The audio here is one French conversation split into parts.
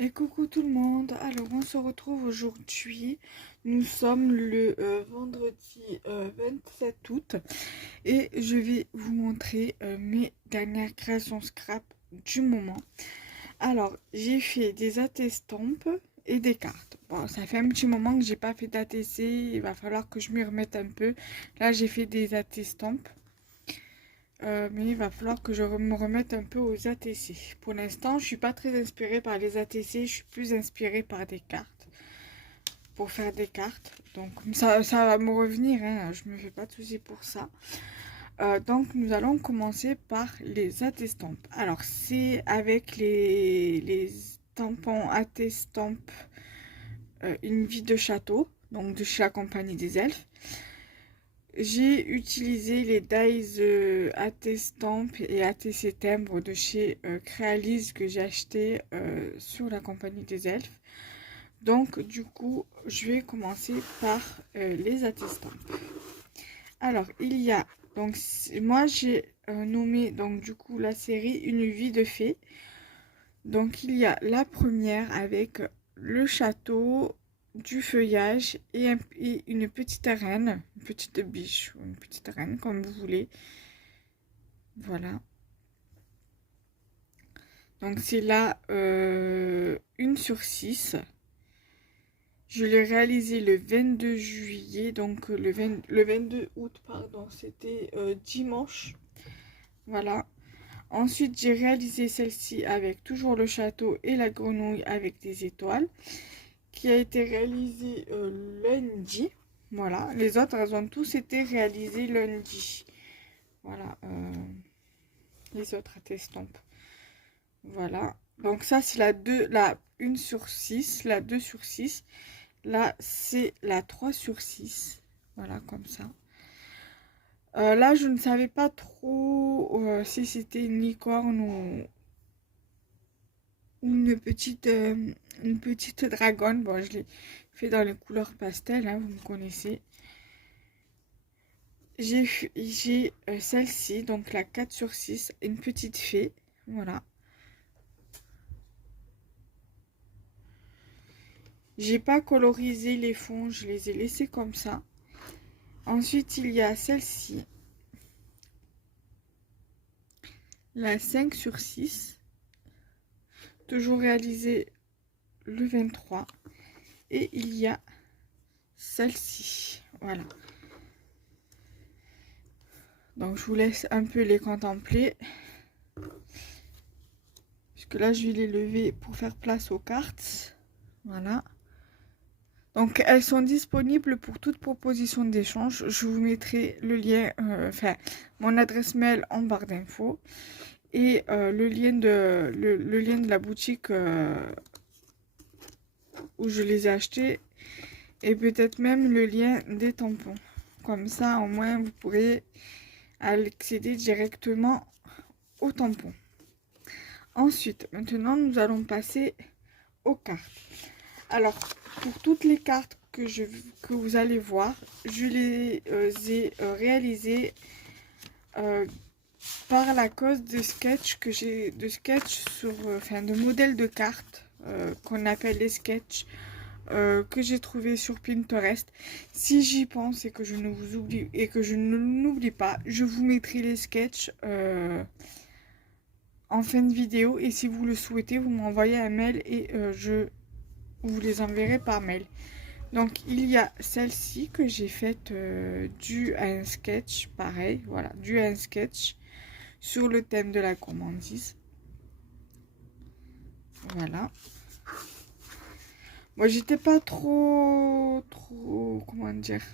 Et coucou tout le monde, alors on se retrouve aujourd'hui, nous sommes le vendredi 27 août et je vais vous montrer mes dernières créations scrap du moment. Alors j'ai fait des AT-Stampes et des cartes. Bon, ça fait un petit moment que j'ai pas fait d'ATC, il va falloir que je m'y remette un peu. Là j'ai fait des AT-Stampes. Mais il va falloir que je me remette un peu aux ATC. Pour l'instant, je suis pas très inspirée par les ATC, je suis plus inspirée par des cartes. Pour faire des cartes. Donc ça va me revenir, hein, je me fais pas de soucis pour ça. Donc nous allons commencer par les AT-Stampes. Alors c'est avec les tampons AT-Stamp Une vie de château, donc de chez la compagnie des elfes. J'ai utilisé les dies AT-Stamp et ATC Timbre de chez Crealise que j'ai acheté sur la compagnie des elfes. Donc du coup, je vais commencer par les AT-Stamp. Alors, il y a, donc moi j'ai nommé donc du coup la série Une vie de fée. Donc il y a la première avec le château, du feuillage et une petite reine, une petite biche ou une petite reine comme vous voulez. Voilà. Donc c'est là 1/6. Je l'ai réalisé le 22 juillet, donc le 22 août, pardon, c'était dimanche. Voilà. Ensuite, j'ai réalisé celle-ci avec toujours le château et la grenouille avec des étoiles, qui a été réalisée lundi. Voilà, les autres, elles ont tous été réalisées lundi. Voilà, les autres estampes. Voilà, donc ça c'est la 1/6, la 2/6. Là, c'est la 3/6. Voilà, comme ça. Là, je ne savais pas trop si c'était une licorne ou une petite dragonne. Bon, je l'ai fait dans les couleurs pastel, hein, vous me connaissez. J'ai celle-ci, donc la 4/6, une petite fée. Voilà. J'ai pas colorisé les fonds, je les ai laissés comme ça. Ensuite, il y a celle-ci, la 5/6, toujours réalisée le 23. Et il y a celle-ci, voilà. Donc je vous laisse un peu les contempler, puisque là je vais les lever pour faire place aux cartes. Voilà. Donc elles sont disponibles pour toute proposition d'échange. Je vous mettrai le lien, enfin mon adresse mail en barre d'infos et le lien de la boutique où je les ai achetés, et peut-être même le lien des tampons. Comme ça, au moins, vous pourrez accéder directement aux tampons. Ensuite, maintenant, nous allons passer aux cartes. Alors, pour toutes les cartes que vous allez voir, je les ai réalisées par la cause de sketch que j'ai, sur, enfin, de modèles de cartes qu'on appelle les sketchs. Que j'ai trouvé sur Pinterest. Si j'y pense et que je ne vous oublie et que je ne n'oublie pas, je vous mettrai les sketchs en fin de vidéo, et si vous le souhaitez, vous m'envoyez un mail et je vous les enverrai par mail. Donc il y a celle-ci que j'ai faite due à un sketch, pareil, voilà, due à un sketch sur le thème de la gourmandise. Voilà. Moi, j'étais pas trop, comment dire.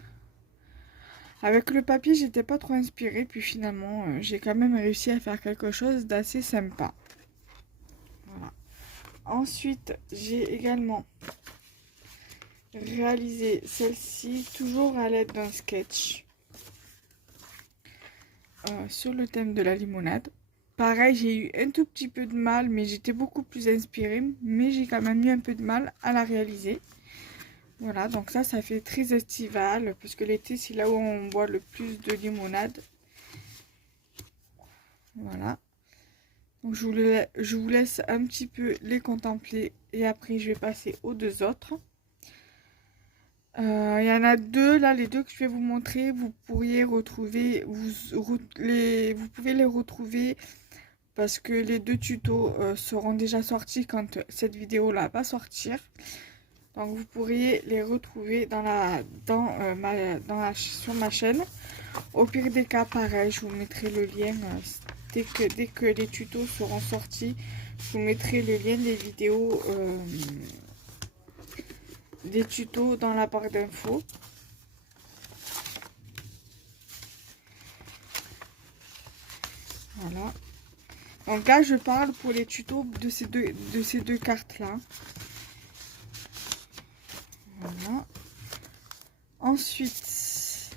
Avec le papier, j'étais pas trop inspirée, puis finalement, j'ai quand même réussi à faire quelque chose d'assez sympa. Voilà. Ensuite, j'ai également réalisé celle-ci, toujours à l'aide d'un sketch, sur le thème de la limonade. Pareil, j'ai eu un tout petit peu de mal, mais j'étais beaucoup plus inspirée, mais j'ai quand même eu un peu de mal à la réaliser. Voilà, donc ça fait très estival, puisque l'été, c'est là où on boit le plus de limonade. Voilà. Donc je vous laisse un petit peu les contempler et après je vais passer aux deux autres. Il y en a deux, là, les deux que je vais vous montrer, vous pourriez retrouver, vous pouvez les retrouver parce que les deux tutos seront déjà sortis quand cette vidéo-là va sortir. Donc vous pourriez les retrouver sur ma chaîne. Au pire des cas, pareil, je vous mettrai le lien dès que les tutos seront sortis. Je vous mettrai le lien des vidéos, des tutos dans la barre d'infos. Voilà. Donc là, je parle pour les tutos de ces deux cartes-là. Voilà. Ensuite,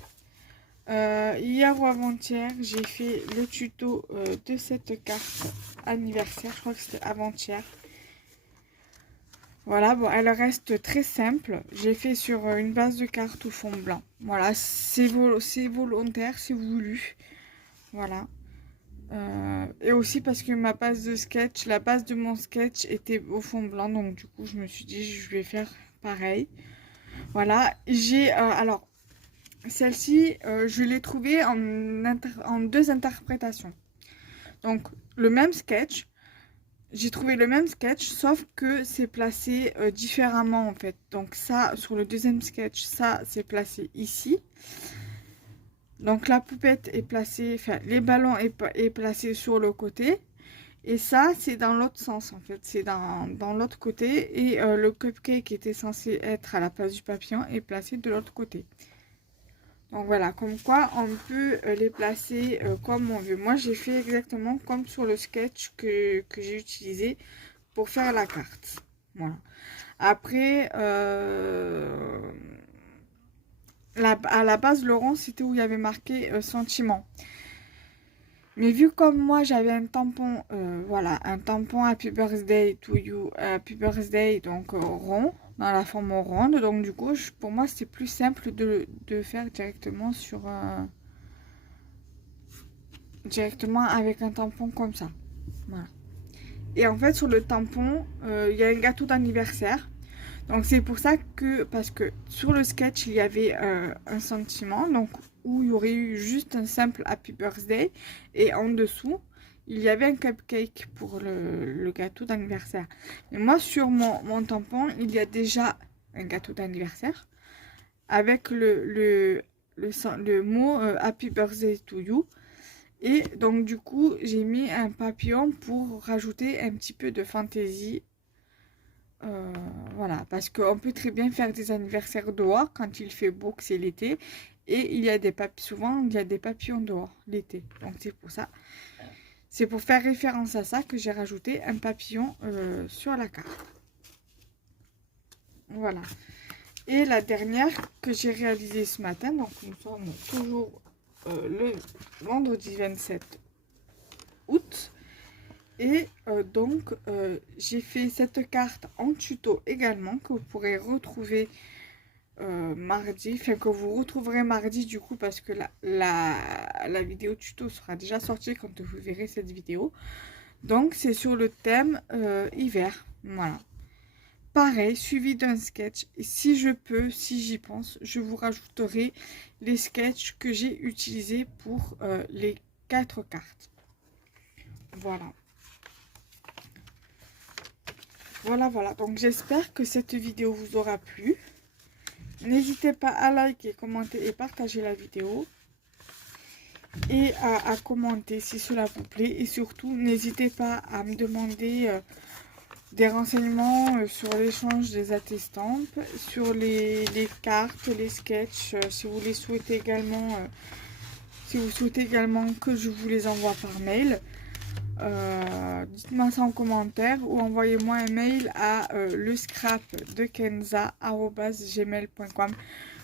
hier ou avant-hier, j'ai fait le tuto de cette carte anniversaire. Je crois que c'était avant-hier. Voilà, bon, elle reste très simple. J'ai fait sur une base de cartes au fond blanc. Voilà, c'est volontaire, c'est voulu. Voilà. Et aussi parce que ma base de sketch, la base de mon sketch était au fond blanc. Donc du coup, je me suis dit, je vais faire pareil. Voilà, j'ai... alors, celle-ci, je l'ai trouvée en deux interprétations. Donc, le même sketch. J'ai trouvé le même sketch, sauf que c'est placé différemment en fait. Donc ça, sur le deuxième sketch, ça c'est placé ici. Donc la poupette est placée, enfin les ballons est placé sur le côté. Et ça, c'est dans l'autre sens en fait. C'est dans l'autre côté. Et le cupcake qui était censé être à la place du papillon est placé de l'autre côté. Donc voilà, comme quoi on peut les placer comme on veut. Moi j'ai fait exactement comme sur le sketch que j'ai utilisé pour faire la carte. Voilà. Après, à la base, Laurent, c'était où il y avait marqué sentiment. Mais vu comme moi j'avais un tampon, voilà, un tampon Happy Birthday to you, Happy Birthday, donc rond, dans la forme ronde. Donc du coup, pour moi, c'était plus simple de faire directement sur directement avec un tampon comme ça. Voilà. Et en fait, sur le tampon, il y a un gâteau d'anniversaire. Donc c'est pour ça que, parce que sur le sketch, il y avait un sentiment, donc où il y aurait eu juste un simple Happy Birthday. Et en dessous, il y avait un cupcake pour le gâteau d'anniversaire. Et moi, sur mon tampon, il y a déjà un gâteau d'anniversaire avec le mot Happy Birthday to you. Et donc du coup, j'ai mis un papillon pour rajouter un petit peu de fantaisie. Voilà, parce qu'on peut très bien faire des anniversaires dehors quand il fait beau, que c'est l'été. Et il y a souvent il y a des papillons dehors l'été. Donc c'est pour ça. C'est pour faire référence à ça que j'ai rajouté un papillon sur la carte. Voilà. Et la dernière que j'ai réalisée ce matin, donc nous sommes toujours le vendredi 27 août. Et donc, j'ai fait cette carte en tuto également, que vous pourrez retrouver mardi, enfin que vous retrouverez mardi du coup, parce que la vidéo tuto sera déjà sortie quand vous verrez cette vidéo. Donc, c'est sur le thème hiver, voilà. Pareil, suivi d'un sketch. Et si je peux, si j'y pense, je vous rajouterai les sketchs que j'ai utilisés pour les 4 cartes. Voilà. Voilà. Donc, j'espère que cette vidéo vous aura plu. N'hésitez pas à liker, commenter et partager la vidéo. Et à commenter si cela vous plaît. Et surtout, n'hésitez pas à me demander des renseignements sur l'échange des attestampes, sur les cartes, les sketchs, si vous les souhaitez également, si vous souhaitez également que je vous les envoie par mail. Dites-moi ça en commentaire ou envoyez-moi un mail à lescrapsdekenza@gmail.com.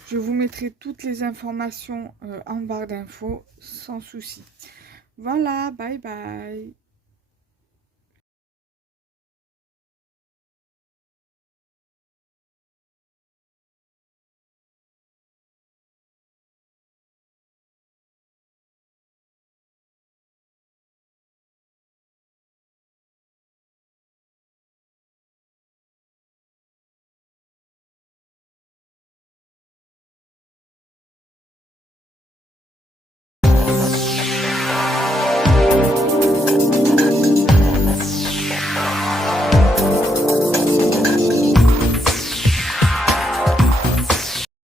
Je vous mettrai toutes les informations en barre d'infos sans souci. Voilà, bye bye.